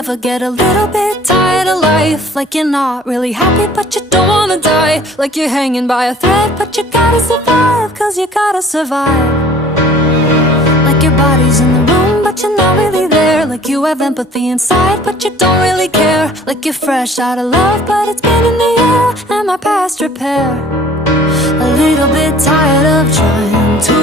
ever get a little bit tired of life? Like you're not really happy but you don't wanna die. Like you're hanging by a thread but you gotta survive, cause you gotta survive. Like your body's in the room but you're not really there. Like you have empathy inside but you don't really care. Like you're fresh out of love but it's been in the air and my past repair. A little bit tired of trying to